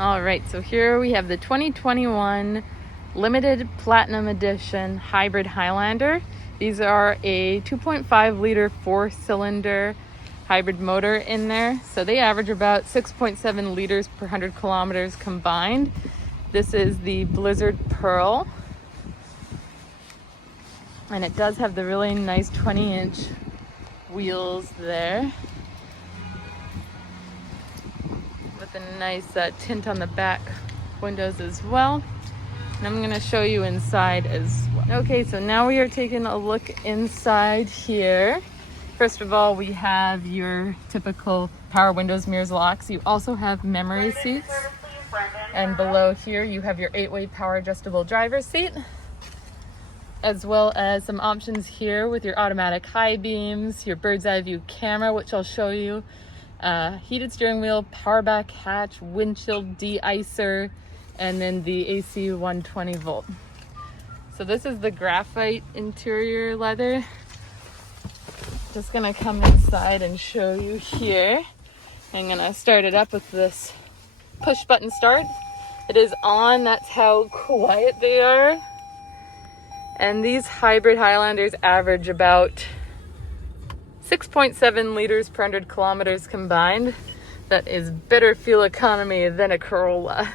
All right, so here we have the 2021 limited platinum edition hybrid Highlander. These are a 2.5 liter 4-cylinder hybrid motor in there. So they average about 6.7 liters per 100 kilometers combined. This is the Blizzard Pearl. And it does have the really nice 20-inch wheels there, with a nice tint on the back windows as well. And I'm going to show you inside as well. Okay, so now we are taking a look inside here. First of all, we have your typical power windows, mirrors, locks. You also have memory seats. And below here you have your 8-way power adjustable driver's seat, as well as some options here with your automatic high beams, your bird's eye view camera, which I'll show you, heated steering wheel, power back hatch, windshield de-icer, and then the AC 120 volt. So this is the graphite interior leather. Just gonna come inside and show you here. I'm gonna start it up with this push button start. It is on, that's how quiet they are. And these hybrid Highlanders average about 6.7 liters per 100 kilometers combined. That is better fuel economy than a Corolla.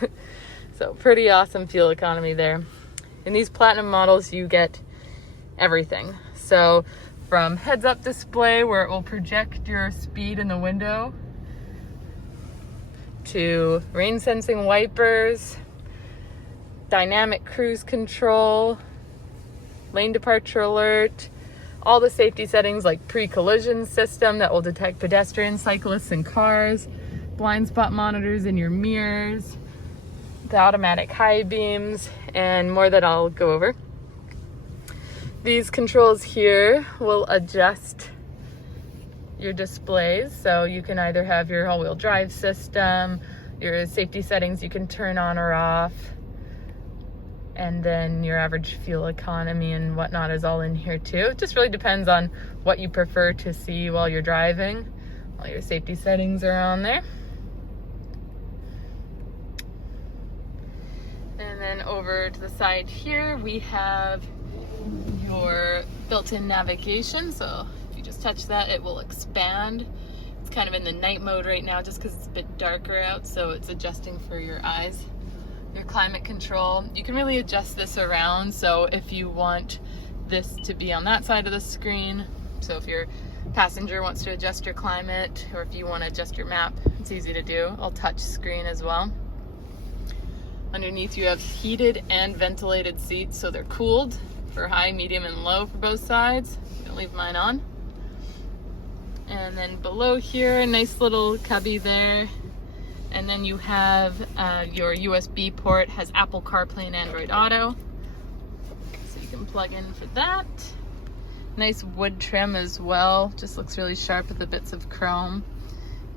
So pretty awesome fuel economy there. In these platinum models, you get everything. So from heads-up display, where it will project your speed in the window, to rain sensing wipers, dynamic cruise control, lane departure alert, all the safety settings like pre-collision system that will detect pedestrians, cyclists, and cars, blind spot monitors in your mirrors, the automatic high beams, and more that I'll go over. These controls here will adjust your displays, so you can either have your all-wheel drive system, your safety settings you can turn on or off, and then your average fuel economy and whatnot is all in here too. It just really depends on what you prefer to see while you're driving. All your safety settings are on there. And then over to the side here, we have your built-in navigation. So if you just touch that, it will expand. It's kind of in the night mode right now just because it's a bit darker out, so it's adjusting for your eyes. Your climate control, you can really adjust this around. So if you want this to be on that side of the screen, so if your passenger wants to adjust your climate, or if you want to adjust your map, it's easy to do. I'll touch screen as well. Underneath you have heated and ventilated seats, so they're cooled for high, medium, and low for both sides. I'm gonna leave mine on. And then below here, a nice little cubby there. And then you have your USB port, has Apple CarPlay and Android Auto. So you can plug in for that. Nice wood trim as well. Just looks really sharp with the bits of chrome.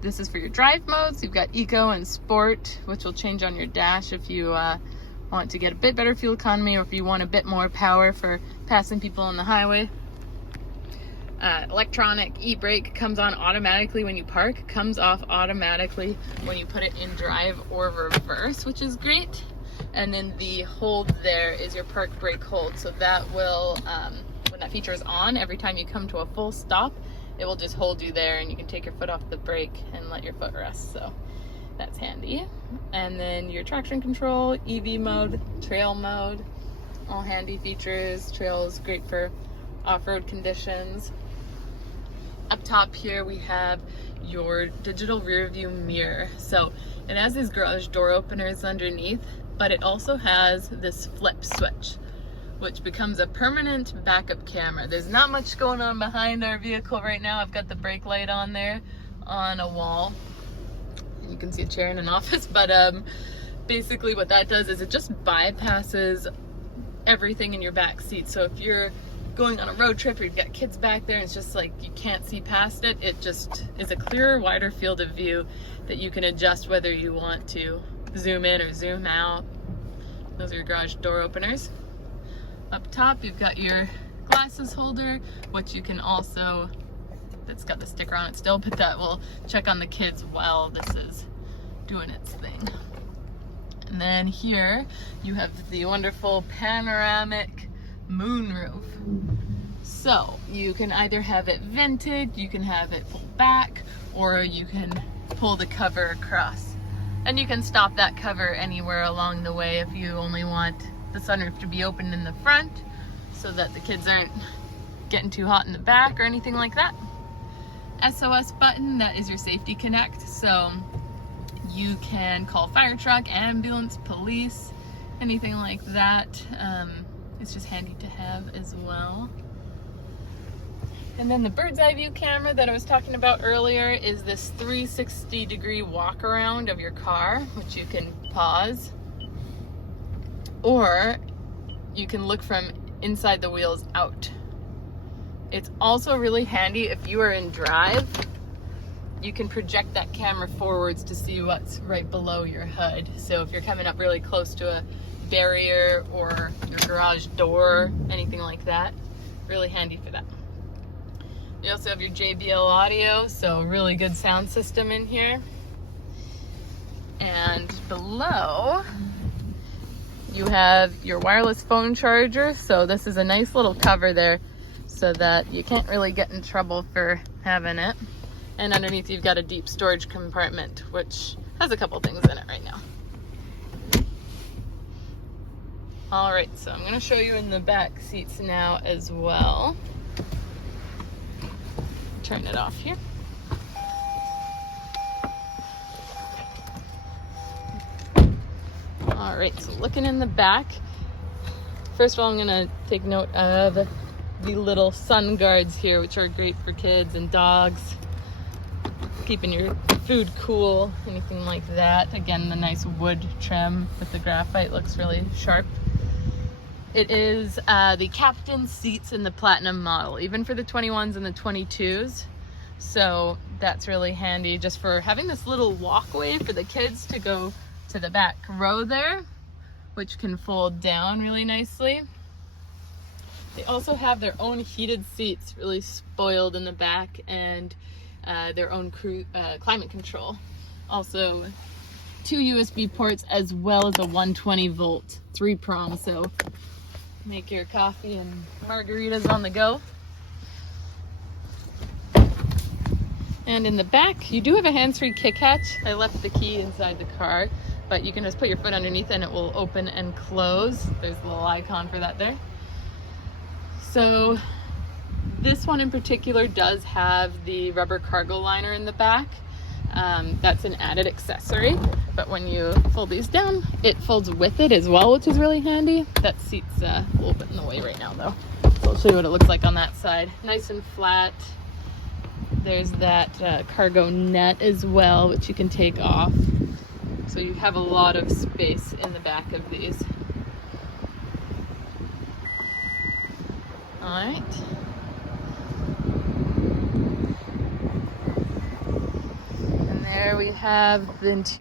This is for your drive modes. You've got Eco and Sport, which will change on your dash if you want to get a bit better fuel economy, or if you want a bit more power for passing people on the highway. Electronic e-brake comes on automatically when you park, comes off automatically when you put it in drive or reverse, which is great. And then the hold there is your park brake hold, so that will, when that feature is on, every time you come to a full stop, it will just hold you there and you can take your foot off the brake and let your foot rest, so that's handy. And then your traction control, EV mode, trail mode, all handy features. Trail is great for off-road conditions. Up top here we have your digital rear view mirror. So it has these garage door openers underneath, but it also has this flip switch, which becomes a permanent backup camera. There's not much going on behind our vehicle right now. I've got the brake light on there on a wall. You can see a chair in an office, but basically what that does is it just bypasses everything in your back seat. So if you're going on a road trip or you've got kids back there and it's just like you can't see past it, it just is a clearer, wider field of view that you can adjust whether you want to zoom in or zoom out. Those are your garage door openers. Up top you've got your glasses holder, which you can also, that's got the sticker on it still, but that will check on the kids while this is doing its thing. And then here you have the wonderful panoramic moonroof. So you can either have it vented, you can have it pulled back, or you can pull the cover across. And you can stop that cover anywhere along the way if you only want the sunroof to be open in the front so that the kids aren't getting too hot in the back or anything like that. SOS button, that is your safety connect. So you can call fire truck, ambulance, police, anything like that. It's just handy to have as well. And then the bird's eye view camera that I was talking about earlier is this 360-degree walk around of your car, which you can pause, or you can look from inside the wheels out. It's also really handy if you are in drive. You can project that camera forwards to see what's right below your hood. So if you're coming up really close to a barrier or your garage door, anything like that, really handy for that. You also have your JBL audio, so really good sound system in here. And below, you have your wireless phone charger. So this is a nice little cover there so that you can't really get in trouble for having it. And underneath you've got a deep storage compartment, which has a couple things in it right now. All right, so I'm gonna show you in the back seats now as well. Turn it off here. All right, so looking in the back, first of all, I'm gonna take note of the little sun guards here, which are great for kids and dogs, keeping your food cool, anything like that. Again, the nice wood trim with the graphite looks really sharp. It is the captain seats in the Platinum model, even for the 21s and the 22s. So that's really handy just for having this little walkway for the kids to go to the back row there, which can fold down really nicely. They also have their own heated seats, really spoiled in the back, and their own climate control. Also 2 USB ports as well as a 120 volt 3-prong, so make your coffee and margaritas on the go. And in the back, you do have a hands-free kick hatch. I left the key inside the car, but you can just put your foot underneath and it will open and close. There's a little icon for that there. So this one in particular does have the rubber cargo liner in the back. That's an added accessory, but when you fold these down, it folds with it as well, which is really handy. That seat's a little bit in the way right now though. So I'll show you what it looks like on that side. Nice and flat. There's that cargo net as well, which you can take off. So you have a lot of space in the back of these. All right. And there we have the